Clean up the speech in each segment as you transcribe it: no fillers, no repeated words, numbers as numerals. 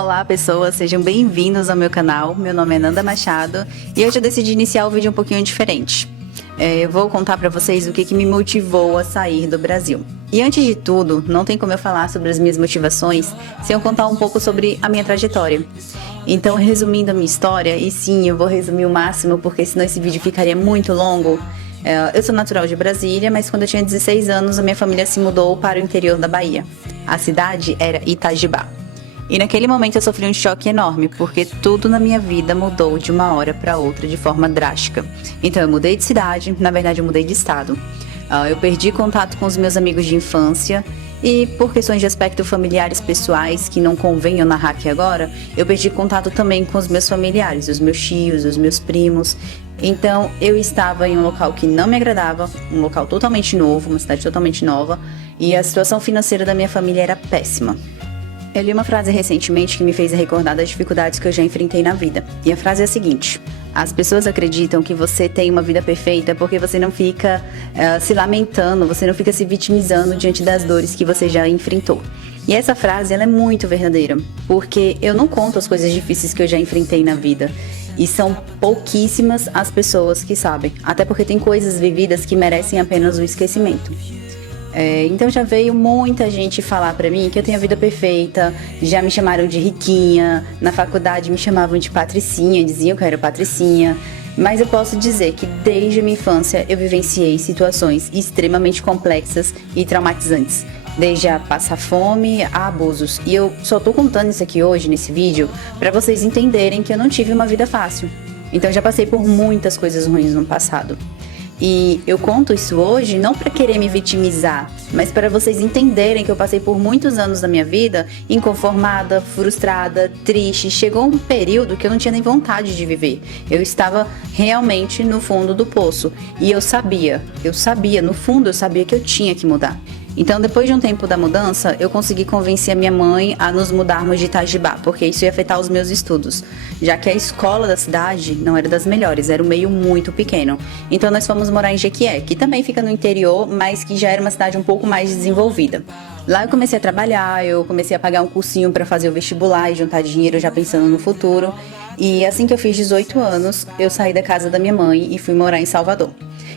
Olá pessoas, sejam bem-vindos ao meu canal. Meu nome é Nanda Machado e hoje eu decidi iniciar o vídeo um pouquinho diferente. Eu vou contar pra vocês o que me motivou a sair do Brasil. E antes de tudo, não tem como eu falar sobre as minhas motivações sem eu contar um pouco sobre a minha trajetória. Então, resumindo a minha história, e sim, eu vou resumir o máximo porque senão esse vídeo ficaria muito longo. Eu sou natural de Brasília, mas quando eu tinha 16 anos, a minha família se mudou para o interior da Bahia. A cidade era Itajibá. E naquele momento eu sofri um choque enorme, porque tudo na minha vida mudou de uma hora para outra de forma drástica. Então eu mudei de cidade, na verdade eu mudei de estado. Eu perdi contato com os meus amigos de infância e por questões de aspecto familiares pessoais, que não convém eu narrar aqui agora, eu perdi contato também com os meus familiares, os meus tios, os meus primos. Então eu estava em um local que não me agradava, um local totalmente novo, uma cidade totalmente nova, e a situação financeira da minha família era péssima. Eu li uma frase recentemente que me fez recordar das dificuldades que eu já enfrentei na vida. E a frase é a seguinte: as pessoas acreditam que você tem uma vida perfeita porque você não fica se lamentando, você não fica se vitimizando diante das dores que você já enfrentou. E essa frase, ela é muito verdadeira, porque eu não conto as coisas difíceis que eu já enfrentei na vida. E são pouquíssimas as pessoas que sabem, até porque tem coisas vividas que merecem apenas o esquecimento. Então já veio muita gente falar pra mim que eu tenho a vida perfeita, já me chamaram de riquinha, na faculdade me chamavam de patricinha, diziam que eu era patricinha, mas eu posso dizer que desde a minha infância eu vivenciei situações extremamente complexas e traumatizantes, desde a passar fome a abusos, e eu só tô contando isso aqui hoje nesse vídeo pra vocês entenderem que eu não tive uma vida fácil, então eu já passei por muitas coisas ruins no passado. E eu conto isso hoje não para querer me vitimizar, mas para vocês entenderem que eu passei por muitos anos da minha vida inconformada, frustrada, triste. Chegou um período que eu não tinha nem vontade de viver. Eu estava realmente no fundo do poço. E eu sabia, no fundo eu sabia que eu tinha que mudar. Então, depois de um tempo da mudança, eu consegui convencer a minha mãe a nos mudarmos de Itajibá, porque isso ia afetar os meus estudos, já que a escola da cidade não era das melhores, era um meio muito pequeno. Então, nós fomos morar em Jequié, que também fica no interior, mas que já era uma cidade um pouco mais desenvolvida. Lá eu comecei a trabalhar, eu comecei a pagar um cursinho para fazer o vestibular e juntar dinheiro já pensando no futuro. E assim que eu fiz 18 anos, eu saí da casa da minha mãe e fui morar em Salvador.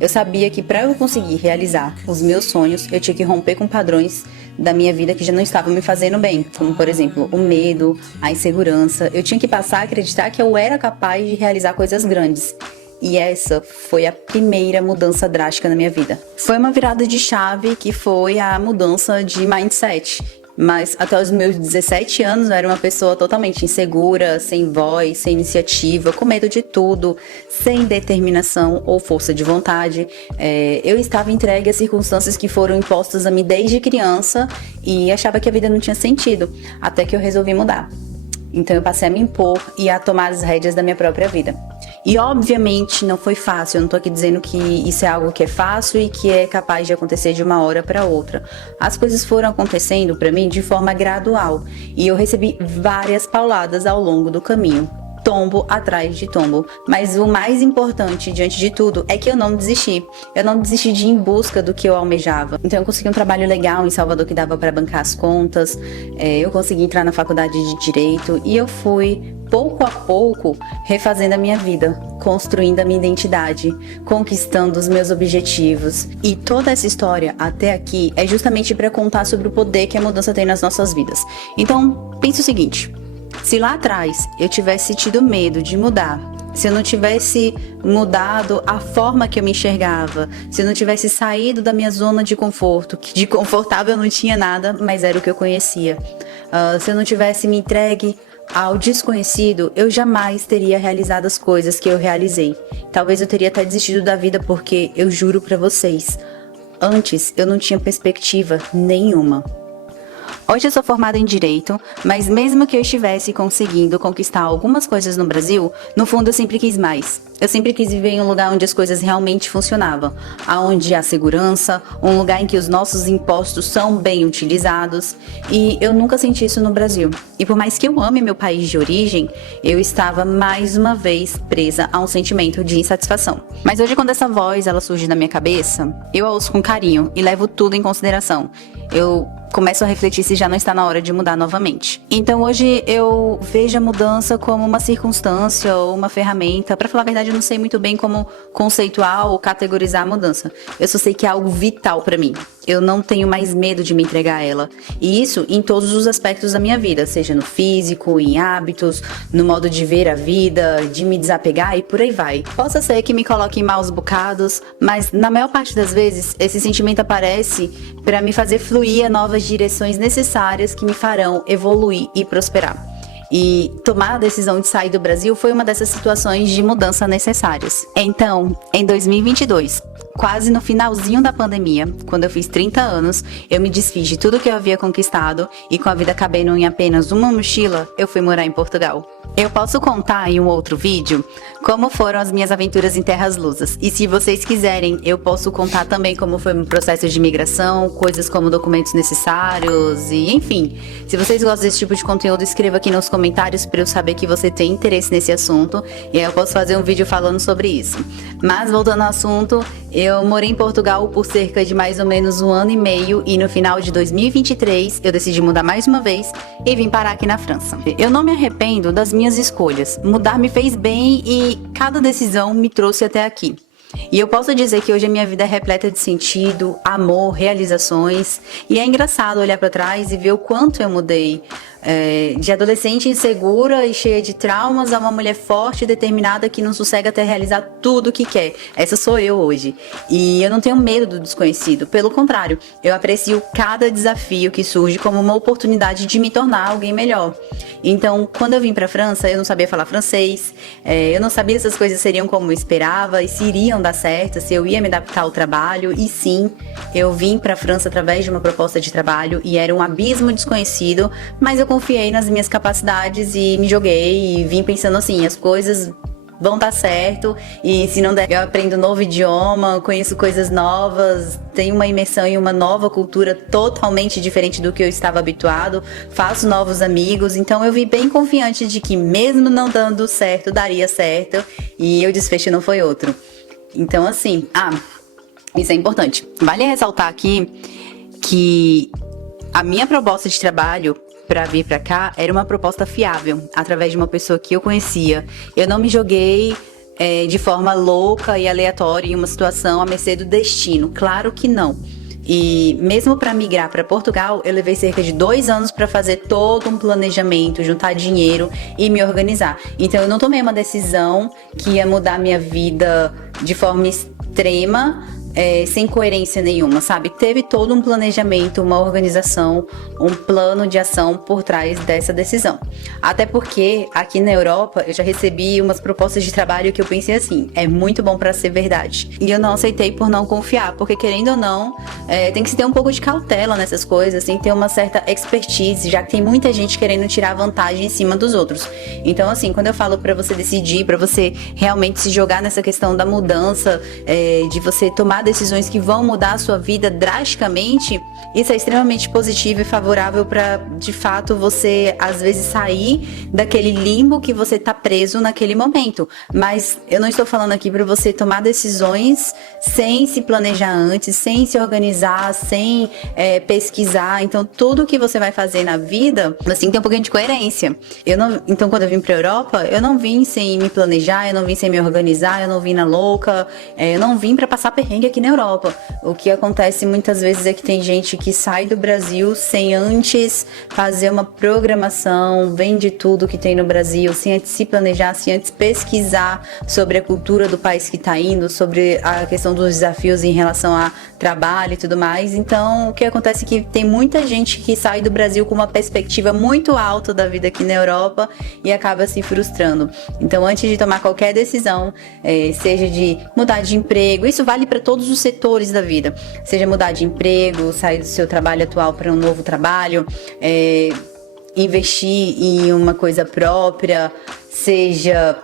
Eu sabia que para eu conseguir realizar os meus sonhos, eu tinha que romper com padrões da minha vida que já não estavam me fazendo bem, como por exemplo, o medo, a insegurança. Eu tinha que passar a acreditar que eu era capaz de realizar coisas grandes. E essa foi a primeira mudança drástica na minha vida. Foi uma virada de chave que foi a mudança de mindset. Mas até os meus 17 anos eu era uma pessoa totalmente insegura, sem voz, sem iniciativa, com medo de tudo, sem determinação ou força de vontade. Eu estava entregue a circunstâncias que foram impostas a mim desde criança e achava que a vida não tinha sentido, até que eu resolvi mudar. Então eu passei a me impor e a tomar as rédeas da minha própria vida. E obviamente não foi fácil, eu não tô aqui dizendo que isso é algo que é fácil e que é capaz de acontecer de uma hora para outra. As coisas foram acontecendo para mim de forma gradual e eu recebi várias pauladas ao longo do caminho. Tombo atrás de tombo, mas o mais importante diante de tudo é que eu não desisti. Eu não desisti de ir em busca do que eu almejava. Então eu consegui um trabalho legal em Salvador que dava para bancar as contas, eu consegui entrar na faculdade de Direito e eu fui pouco a pouco refazendo a minha vida, construindo a minha identidade, conquistando os meus objetivos. E toda essa história até aqui é justamente para contar sobre o poder que a mudança tem nas nossas vidas. Então pense o seguinte: se lá atrás eu tivesse tido medo de mudar, se eu não tivesse mudado a forma que eu me enxergava, se eu não tivesse saído da minha zona de conforto, que de confortável eu não tinha nada, mas era o que eu conhecia, se eu não tivesse me entregue ao desconhecido, eu jamais teria realizado as coisas que eu realizei. Talvez eu teria até desistido da vida, porque eu juro pra vocês, antes eu não tinha perspectiva nenhuma. Hoje eu sou formada em Direito, mas mesmo que eu estivesse conseguindo conquistar algumas coisas no Brasil, no fundo eu sempre quis mais. Eu sempre quis viver em um lugar onde as coisas realmente funcionavam, onde há segurança, um lugar em que os nossos impostos são bem utilizados, e eu nunca senti isso no Brasil. E por mais que eu ame meu país de origem, eu estava mais uma vez presa a um sentimento de insatisfação. Mas hoje, quando essa voz ela surge na minha cabeça, eu a ouço com carinho e levo tudo em consideração. Eu começo a refletir se já não está na hora de mudar novamente. Então hoje eu vejo a mudança como uma circunstância ou uma ferramenta. Para falar a verdade, eu não sei muito bem como conceituar ou categorizar a mudança. Eu só sei que é algo vital para mim. Eu não tenho mais medo de me entregar a ela. E isso em todos os aspectos da minha vida, seja no físico, em hábitos, no modo de ver a vida, de me desapegar e por aí vai. Possa ser que me coloque em maus bocados, mas na maior parte das vezes esse sentimento aparece para me fazer fluir a novas direções necessárias que me farão evoluir e prosperar. E tomar a decisão de sair do Brasil foi uma dessas situações de mudança necessárias. Então, em 2022, quase no finalzinho da pandemia, quando eu fiz 30 anos, eu me desfiz de tudo que eu havia conquistado e com a vida cabendo em apenas uma mochila, eu fui morar em Portugal. Eu posso contar em um outro vídeo como foram as minhas aventuras em terras lusas. E se vocês quiserem, eu posso contar também como foi o processo de imigração, coisas como documentos necessários e enfim. Se vocês gostam desse tipo de conteúdo, escreva aqui nos comentários para eu saber que você tem interesse nesse assunto e aí eu posso fazer um vídeo falando sobre isso. Mas voltando ao assunto, eu morei em Portugal por cerca de mais ou menos 1 ano e meio e no final de 2023 eu decidi mudar mais uma vez e vim parar aqui na França. Eu não me arrependo das minhas escolhas. Mudar me fez bem e cada decisão me trouxe até aqui. E eu posso dizer que hoje a minha vida é repleta de sentido, amor, realizações. E é engraçado olhar para trás e ver o quanto eu mudei. De adolescente insegura e cheia de traumas a uma mulher forte e determinada que não sossega até realizar tudo o que quer. Essa sou eu hoje. E eu não tenho medo do desconhecido. Pelo contrário, eu aprecio cada desafio que surge como uma oportunidade de me tornar alguém melhor. Então, quando eu vim para a França, eu não sabia falar francês, eu não sabia se as coisas seriam como eu esperava e se iriam dar certo, se eu ia me adaptar ao trabalho. E sim, eu vim para a França através de uma proposta de trabalho e era um abismo desconhecido, mas eu confiei nas minhas capacidades e me joguei e vim pensando assim, as coisas vão dar certo e se não der, eu aprendo um novo idioma, conheço coisas novas, tenho uma imersão em uma nova cultura totalmente diferente do que eu estava habituado, faço novos amigos, então eu vim bem confiante de que mesmo não dando certo, daria certo e o desfecho não foi outro. Então assim, isso é importante. Vale ressaltar aqui que a minha proposta de trabalho para vir para cá era uma proposta fiável, através de uma pessoa que eu conhecia. Eu não me joguei de forma louca e aleatória em uma situação à mercê do destino, claro que não. E mesmo para migrar para Portugal, eu levei cerca de 2 anos para fazer todo um planejamento, juntar dinheiro e me organizar. Então eu não tomei uma decisão que ia mudar minha vida de forma extrema, sem coerência nenhuma, sabe? Teve todo um planejamento, uma organização, um plano de ação por trás dessa decisão. Até porque aqui na Europa eu já recebi umas propostas de trabalho que eu pensei assim, é muito bom para ser verdade. E eu não aceitei por não confiar, porque querendo ou não, tem que se ter um pouco de cautela nessas coisas, tem que ter uma certa expertise, já que tem muita gente querendo tirar vantagem em cima dos outros. Então assim, quando eu falo para você decidir, para você realmente se jogar nessa questão da mudança, de você tomar decisões que vão mudar a sua vida drasticamente, isso é extremamente positivo e favorável para, de fato, você às vezes sair daquele limbo que você tá preso naquele momento. Mas eu não estou falando aqui para você tomar decisões sem se planejar antes, sem se organizar, sem pesquisar. Então, tudo que você vai fazer na vida, assim, tem um pouquinho de coerência. Então, quando eu vim pra Europa, eu não vim sem me planejar, eu não vim sem me organizar, eu não vim na louca, eu não vim para passar perrengue aqui na Europa. O que acontece muitas vezes é que tem gente que sai do Brasil sem antes fazer uma programação, vende tudo que tem no Brasil, sem antes se planejar, sem antes pesquisar sobre a cultura do país que está indo, sobre a questão dos desafios em relação a trabalho e tudo mais. Então, o que acontece é que tem muita gente que sai do Brasil com uma perspectiva muito alta da vida aqui na Europa e acaba se frustrando. Então, antes de tomar qualquer decisão, seja de mudar de emprego, isso vale para todos os setores da vida, seja mudar de emprego, sair do seu trabalho atual para um novo trabalho, investir em uma coisa própria, seja...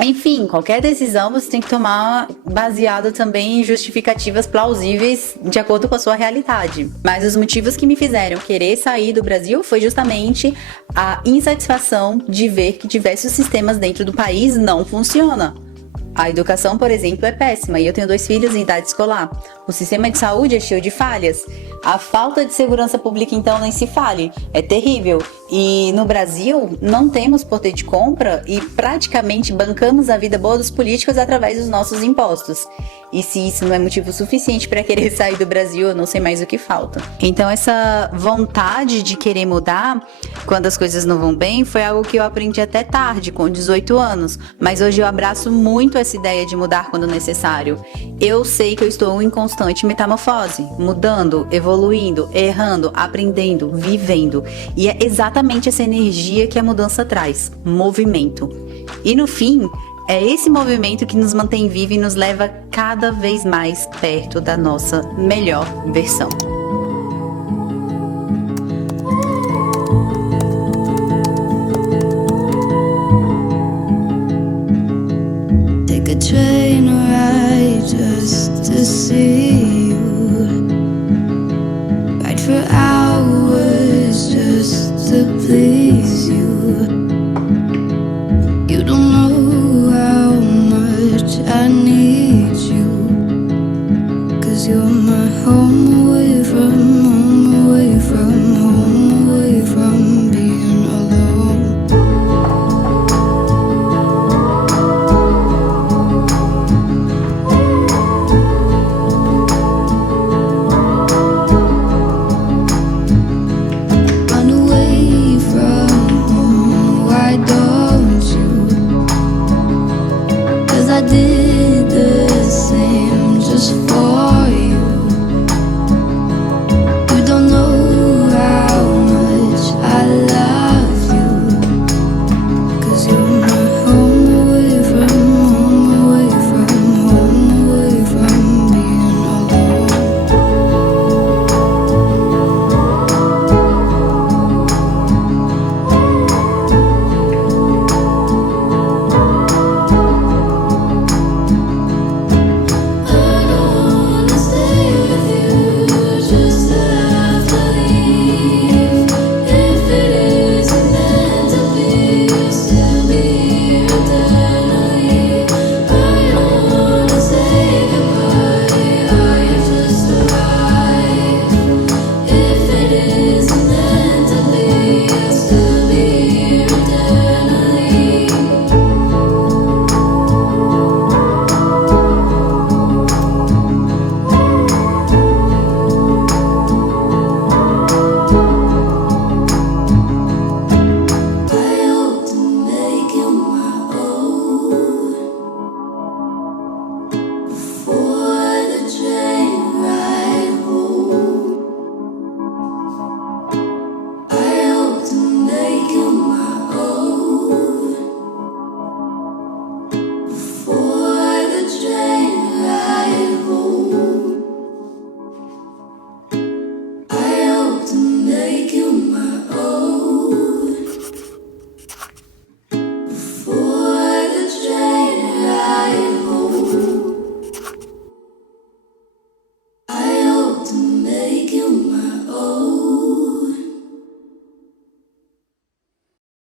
Enfim, qualquer decisão você tem que tomar baseada também em justificativas plausíveis de acordo com a sua realidade. Mas os motivos que me fizeram querer sair do Brasil foi justamente a insatisfação de ver que diversos sistemas dentro do país não funcionam. A educação, por exemplo, é péssima e eu tenho 2 filhos em idade escolar. O sistema de saúde é cheio de falhas. A falta de segurança pública, então, nem se fale. É terrível. E no Brasil, não temos poder de compra e praticamente bancamos a vida boa dos políticos através dos nossos impostos. E se isso não é motivo suficiente para querer sair do Brasil, eu não sei mais o que falta. Então, essa vontade de querer mudar quando as coisas não vão bem foi algo que eu aprendi até tarde, com 18 anos. Mas hoje eu abraço muito essa ideia de mudar quando necessário. Eu sei que eu estou em constante metamorfose, mudando, evoluindo, errando, aprendendo, vivendo. E é exatamente essa energia que a mudança traz, movimento. E no fim, é esse movimento que nos mantém vivos e nos leva cada vez mais perto da nossa melhor versão. Take a train ride just to see you. Ride for hours just to please you.